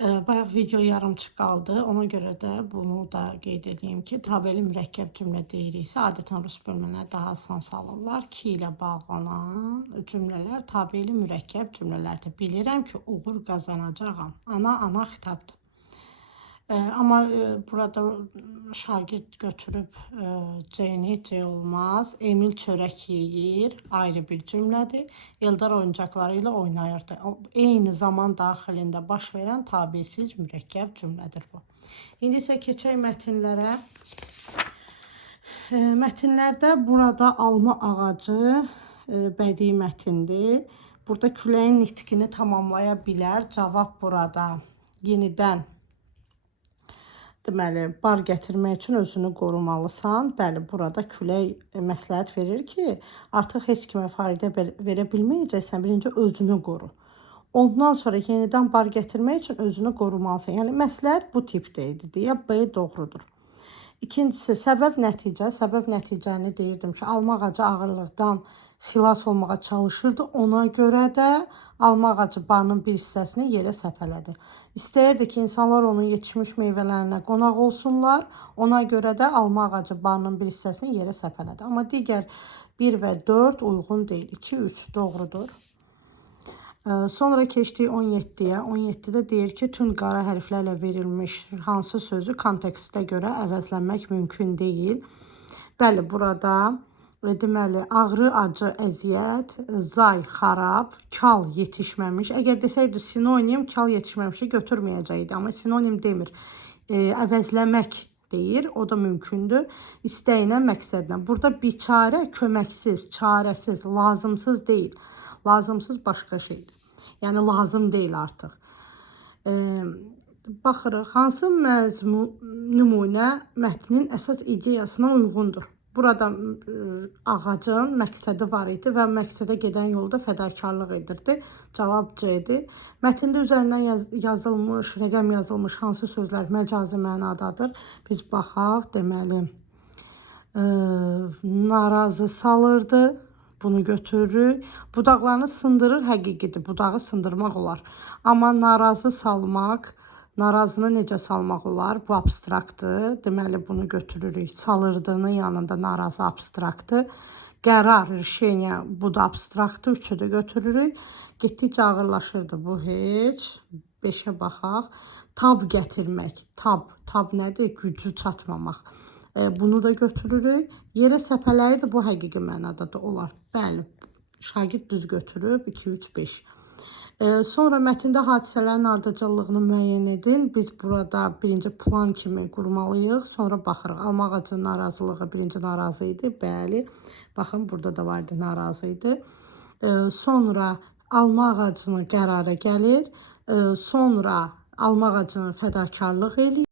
Bayaq video yarımçıq qaldı. Ona görə də bunu da qeyd edeyim ki, tabeli mürəkkəb cümlə deyiriksə, adətən rus bölmələrinə daha asan salırlar. Ki ilə bağlanan cümlələr tabeli mürəkkəb cümlələrdir. Bilirəm ki, uğur qazanacağam. Ana xitabdır. Amma burada şagird götürüb C-ni, C olmaz. Emil çörək yeyir, ayrı bir cümlədir. Eldar oyuncaqları ilə oynayırdı. Eyni zaman daxilində baş verən tabelsiz mürəkkəb cümlədir bu. İndi isə keçək mətnlərə. Mətnlərdə burada alma ağacı bədii mətindir. Burada küləyin nitqini tamamlaya bilər. Cavab burada yenidən deməli, bar gətirmək üçün özünü qorumalısan. Bəli, burada külək məsləhət verir ki, artıq heç kimə fayda verə bilməyəcəksən, birinci özünü qoru. Ondan sonra yenidən bar gətirmək üçün özünü qorumalısan. Yəni, məsləhət bu tipdə idi deyə B doğrudur. İkincisi, səbəb nəticəni deyirdim ki, alma ağacı ağırlıqdan xilas olmağa çalışırdı. Ona görə də alma ağacı barının bir hissəsini yerə səpələdi. İstəyirdi ki, insanlar onun yetişmiş meyvələrinə qonaq olsunlar. Ona görə də alma ağacı barının bir hissəsini yerə səpələdi. Amma digər 1 və 4 uyğun deyil. 2, 3 doğrudur. Sonra keçdik 17-yə. 17-də deyir ki, tüm qara hərflərlə verilmiş hansı sözü kontekstə görə əvəzlənmək mümkün deyil. Bəli, burada deməli, ağrı, acı, əziyyət, zay, xarab, kal, yetişməmiş. Əgər desəydi sinonim, kal, yetişməmişi götürməyəcəkdi. Amma sinonim demir. Əvəzləmək deyir. O da mümkündür. İstəyinə, məqsədlə. Burada biçarə, köməksiz, çarəsiz, lazımsız deyil. Lazımsız başqa şeydir. Yəni, lazım deyil artıq. Baxırıq, hansı nümunə mətnin əsas ideyasına uyğundur? Burada ağacın məqsədi var idi və məqsədə gedən yolda fədakarlıq edirdi. Cavab C-dir. Mətndə üzərindən yazılmış, rəqəm yazılmış hansı sözlər məcazi mənadadır? Biz baxaq, deməli, narazı salırdı. Bunu götürürük. Budaqlarını sındırır, həqiqidir. Budağı sındırmaq olar. Amma narazı salmaq, narazını necə salmaq olar? Bu abstraktdır. Deməli, bunu götürürük. Salırdığının yanında narazı abstraktdır. Qərar, решение, bu da abstraktdır. Üçü də götürürük. Getdikcə ağırlaşırdı bu heç. 5-ə baxaq. Tab gətirmək. Tab nədir? Gücü çatmamaq. Bunu da götürürük. Yerə səpələyirdi, bu həqiqi mənada da olar. Bəli, şagird düz götürüb. 2, 3, 5. Sonra mətndə hadisələrin ardıcıllığını müəyyən edin. Biz burada birinci plan kimi qurmalıyıq. Sonra baxırıq. Alma ağacının narazılığı birinci narazı idi. Bəli, baxın, burada da vardı, narazı idi. Sonra alma ağacının qərara gəlir. Sonra alma ağacının fədakarlıq eləyir.